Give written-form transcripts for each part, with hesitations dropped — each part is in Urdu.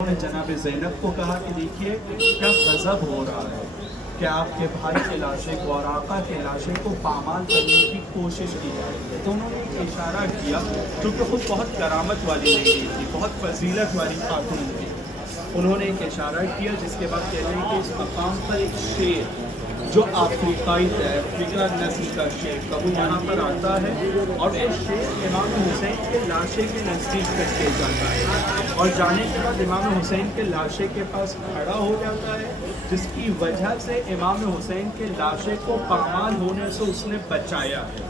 نے جناب زینب کو کہا کہ دیکھیے کیا غضب ہو رہا ہے کہ آپ کے بھائی کے لاشے کو اور آقا کے لاشے کو پامال کرنے کی کوشش کی جا رہی ہے۔ تو انہوں نے ایک اشارہ کیا، کیونکہ خود بہت کرامت والی لیڈی تھی، بہت فضیلت والی خاتون تھی۔ انہوں نے ایک اشارہ کیا جس کے بعد کہہ رہے ہیں کہ اس مقام پر ایک شیر جو افریقائی ہے، افریقہ نسل کا شیر کا، وہ یہاں پر آتا ہے اور وہ شیر امام حسین کے لاشے کے نزدیک تک لے جاتا ہے، اور جانے کے بعد امام حسین کے لاشے کے پاس کھڑا ہو جاتا ہے، جس کی وجہ سے امام حسین کے لاشے کو پامال ہونے سے اس نے بچایا ہے۔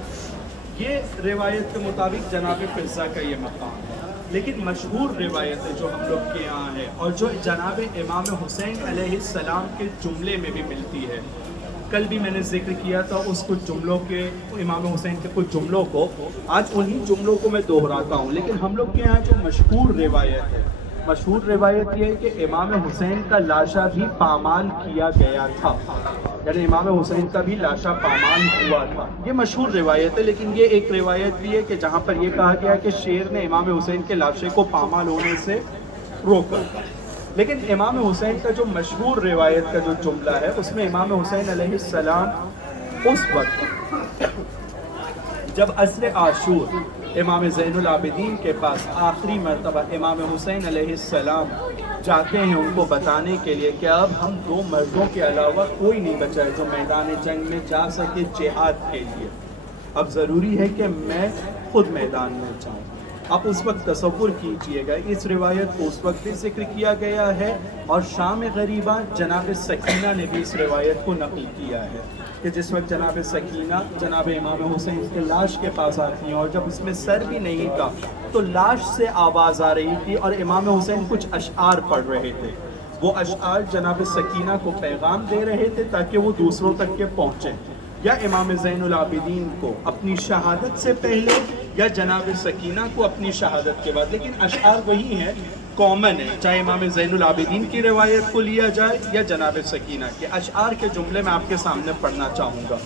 یہ روایت کے مطابق جناب فضہ کا یہ مقام ہے، لیکن مشہور روایت ہے جو ہم لوگ کے یہاں ہے اور جو جناب امام حسین علیہ السلام کے جملے میں بھی ملتی ہے۔ کل بھی میں نے ذکر کیا تھا اس کچھ جملوں کے، امام حسین کے کچھ جملوں کو، آج انہی جملوں کو میں دہراتا ہوں۔ لیکن ہم لوگ کے یہاں جو مشہور روایت ہے، مشہور روایت یہ ہے کہ امام حسین کا لاشا بھی پامال کیا گیا تھا، یعنی امام حسین کا بھی لاشا پامال ہوا تھا۔ یہ مشہور روایت ہے، لیکن یہ ایک روایت بھی ہے کہ جہاں پر یہ کہا گیا کہ شیر نے امام حسین کے لاشے کو پامال ہونے سے روکا۔ لیکن امام حسین کا جو مشہور روایت کا جو جملہ ہے، اس میں امام حسین علیہ السلام اس وقت جب عصر عاشور امام زین العابدین کے پاس آخری مرتبہ امام حسین علیہ السلام جاتے ہیں ان کو بتانے کے لیے کہ اب ہم دو مردوں کے علاوہ کوئی نہیں بچا ہے جو میدان جنگ میں جا سکے جہاد کے لیے، اب ضروری ہے کہ میں خود میدان میں جاؤں۔ آپ اس وقت تصور کیجئے گا، اس روایت کو اس وقت بھی ذکر کیا گیا ہے، اور شام غریبہ جناب سکینہ نے بھی اس روایت کو نقل کیا ہے کہ جس وقت جناب سکینہ جناب امام حسین کے لاش کے پاس آتی ہیں، اور جب اس میں سر بھی نہیں تھا تو لاش سے آواز آ رہی تھی اور امام حسین کچھ اشعار پڑھ رہے تھے۔ وہ اشعار جناب سکینہ کو پیغام دے رہے تھے تاکہ وہ دوسروں تک کے پہنچیں، یا امام زین العابدین کو اپنی شہادت سے پہلے یا جناب سکینہ کو اپنی شہادت کے بعد، لیکن اشعار وہی ہیں، کامن ہے، چاہے امام زین العابدین کی روایت کو لیا جائے یا جناب سکینہ کے اشعار کے جملے میں آپ کے سامنے پڑھنا چاہوں گا،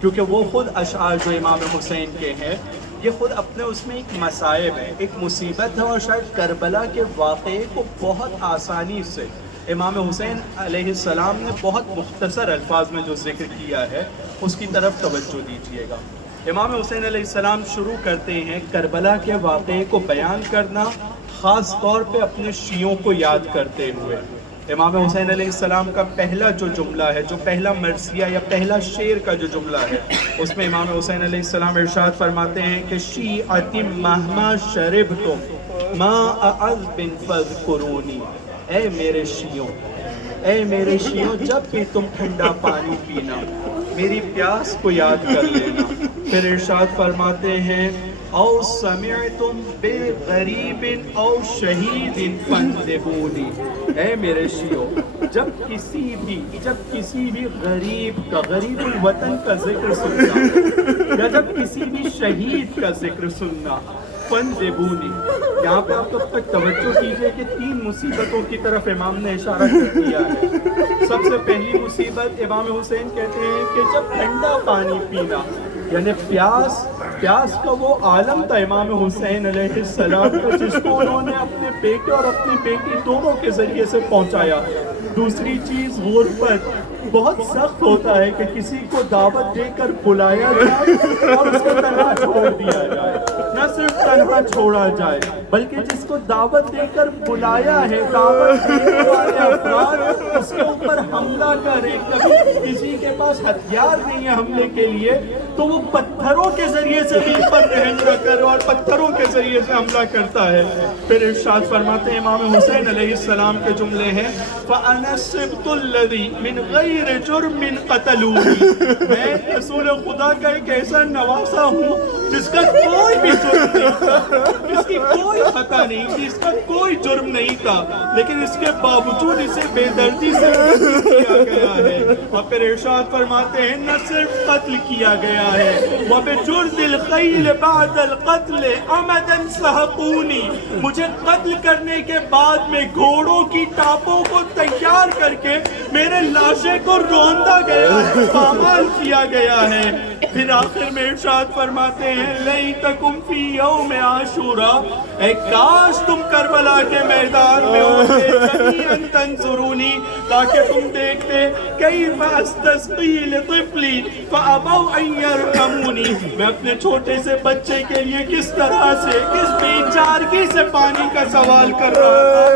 کیونکہ وہ خود اشعار جو امام حسین کے ہیں یہ خود اپنے اس میں ایک مصائب ہے، ایک مصیبت ہے، اور شاید کربلا کے واقعے کو بہت آسانی سے امام حسین علیہ السلام نے بہت مختصر الفاظ میں جو ذکر کیا ہے اس کی طرف توجہ دیجیے گا۔ امام حسین علیہ السلام شروع کرتے ہیں کربلا کے واقعے کو بیان کرنا، خاص طور پہ اپنے شیعوں کو یاد کرتے ہوئے۔ امام حسین علیہ السلام کا پہلا جو جملہ ہے، جو پہلا مرثیہ یا پہلا شعر کا جو جملہ ہے، اس میں امام حسین علیہ السلام ارشاد فرماتے ہیں کہ شیعتی مہما شربتم ما اعذب فاذکرونی، اے میرے شیعوں، اے میرے شیعوں، جب بھی تم ٹھنڈا پانی پینا میری پیاس کو یاد کر لینا۔ پھر ارشاد فرماتے ہیں او سمعتم بغریب او شہید فانذبونی، اے میرے شیعوں، جب کسی بھی غریب کا، غریب الوطن کا ذکر سننا یا جب کسی بھی شہید کا ذکر سننا، فانذبونی، یہاں پہ آپ تب تک توجہ کیجئے کہ تین مصیبتوں کی طرف امام نے اشارہ کر دیا ہے۔ سب سے پہلی مصیبت امام حسین کہتے ہیں کہ جب ٹھنڈا پانی پینا، یعنی پیاس کا وہ عالم تھا امام حسین علیہ السلام کا جس کو انہوں نے اپنے بیٹے اور اپنی بیٹی دونوں کے ذریعے سے پہنچایا۔ دوسری چیز غربت، بہت سخت ہوتا ہے کہ کسی کو دعوت دے کر بلایا جائے اور اس کو تنہا چھوڑ دیا جائے، نہ صرف تنہا چھوڑا جائے بلکہ جس کو دعوت دے کر بلایا ہے، دعوت دینے والے افراد اس کے اوپر حملہ کریں، کبھی کسی کے پاس ہتھیار نہیں ہے حملے کے لیے تو وہ پتھروں کے ذریعے سے بھی پر رحم نہ کرے اور پتھروں کے ذریعے سے حملہ کرتا ہے۔ پھر ارشاد فرماتے ہیں امام حسین علیہ السلام کے جملے ہیں فَأَنَا السِّبْطُ الَّذِي مِنْ غَيْرِ جُرْمٍ قَتَلُونِي، میں رسول خدا کا ایک ایسا نواسا ہوں جس کا کوئی بھی جرم نہیں تھا، اس کی کوئی خطا نہیں تھی، اس کا کوئی جرم نہیں تھا، لیکن اس کے باوجود اسے بے دردی سے قتل کیا گیا ہے۔ اور پھر ارشاد فرماتے ہیں نہ صرف قتل کیا گیا ہے وَبِجُرْدِ الْخَيْلِ بَعْدَ الْقَتْلِ عَمَدًا سَحَقُونِي، مجھے قتل کرنے کے بعد میں گھوڑوں کی ٹاپوں کو تیار کر کے میرے لاشے کو روندا گیا ہے، پامال کیا گیا ہے۔ پھر آخر میں ارشاد فرماتے ہیں لیتکم فی یوم عاشورا، اے کاش تم کربلا کے میدان میں ہوتے جمیعاً تنظرونی، تاکہ تم دیکھتے کیف استسقی لطفلی فابوا ان یرحمونی، میں اپنے چھوٹے سے بچے کے لیے کس طرح سے کس بیچارگی سے پانی کا سوال کر رہا تھا،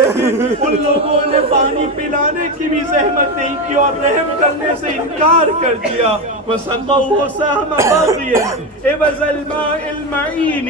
لیکن ان لوگوں نے پانی پلانے کی بھی زحمت نہیں کی اور رحم کرنے سے انکار کر دیا۔ وَسَقَوْهُ سَهْمَ بَغْيٍ عِوَضَ الْمَاءِ الْمَعِينِ،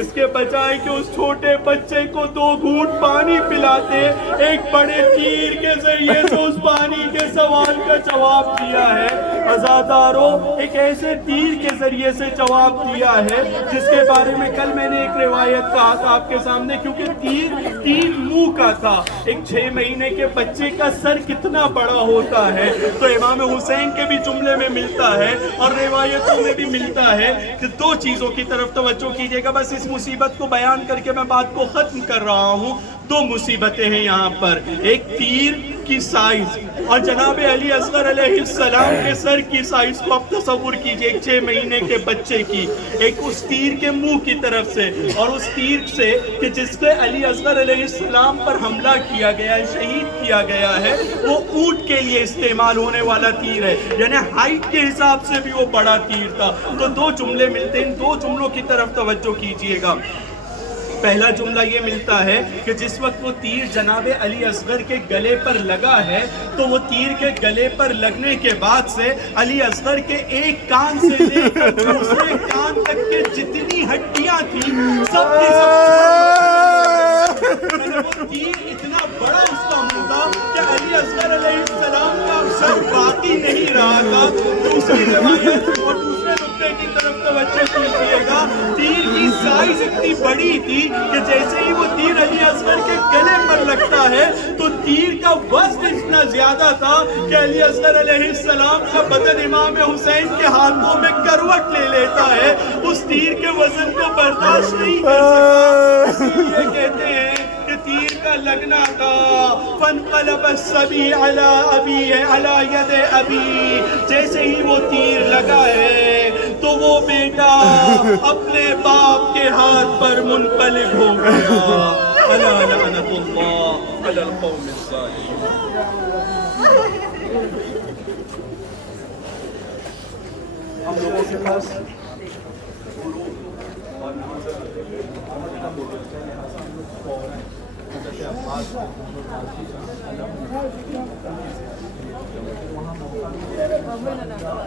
اس کے بجائے کہ اس چھوٹے بچے کو 2 گھونٹ پانی پلاتے، ایک بڑے تیر کے ذریعے سے اس پانی کے سوال کا جواب دیا ہے۔ عزادارو، ایک ایسے تیر کے ذریعے سے جواب دیا ہے جس کے بارے میں کل میں نے ایک روایت کہا تھا آپ کے سامنے، کیونکہ تیر 3 منہ کا تھا۔ ایک 6 مہینے کے بچے کا سر کتنا بڑا ہوتا ہے، تو امام حسین کے بھی جملے میں ملتا ہے اور روایتوں میں بھی ملتا ہے کہ 2 چیزوں کی طرف توجہ کیجئے گا۔ بس اس مصیبت کو بیان کر کے میں بات کو ختم کر رہا ہوں۔ 2 مصیبتیں ہیں یہاں پر، ایک تیر کی سائز اور جناب علی اصغر علیہ السلام کے سر کی سائز کو آپ تصور کیجئے، ایک 6 مہینے کے بچے کی، ایک اس تیر کے منہ کی طرف سے اور اس تیر سے کہ جس سے علی اصغر علیہ السلام پر حملہ کیا گیا ہے، شہید کیا گیا ہے، وہ اونٹ کے لیے استعمال ہونے والا تیر ہے، یعنی ہائٹ کے حساب سے بھی وہ بڑا تیر تھا۔ تو 2 جملے ملتے ہیں، ان 2 جملوں کی طرف توجہ کیجئے گا۔ پہلا جملہ یہ ملتا ہے کہ جس وقت وہ تیر جناب علی اصغر کے گلے پر لگا ہے تو وہ تیر کے گلے پر لگنے کے بعد سے علی اصغر کے ایک کان سے لے کر دوسرے کان تک کے جتنی ہڈیاں تھیں سب کی وہ تیر اتنا بڑا اس کا منہ تھا کہ علی اصغر علیہ السلام کا سر باقی نہیں رہا تھا۔ دوسری روایت اور دوسرے نقطے کی طرف توجہ کیجیے گا، تیر کی سائز اتنی بڑی تھی کہ جیسے ہی وہ تیر علی اصغر کے گلے پر لگتا ہے تو تیر کا وزن اتنا زیادہ تھا کہ علی اصغر علیہ السلام کا بدن امام حسین کے ہاتھوں میں کروٹ لے لیتا ہے، اس تیر کے وزن کو برداشت نہیں کر سکتا۔ اس لیے کہتے ہیں کہ تیر کا لگنا تھا فَانْقَلَبَ الصَّبِيُّ عَلَىٰ أَبِيهِ عَلَىٰ يَدِ أَبِيهِ، جیسے ہی وہ تیر لگا ہے تو وہ بیٹا اپنے باپ کے ہاتھ پر منقلب ہو گیا۔ أَلَا لَعْنَةُ اللَّهِ عَلَى الْقَوْمِ الظَّالِمِينَ۔ ہم لوگوں کے پاس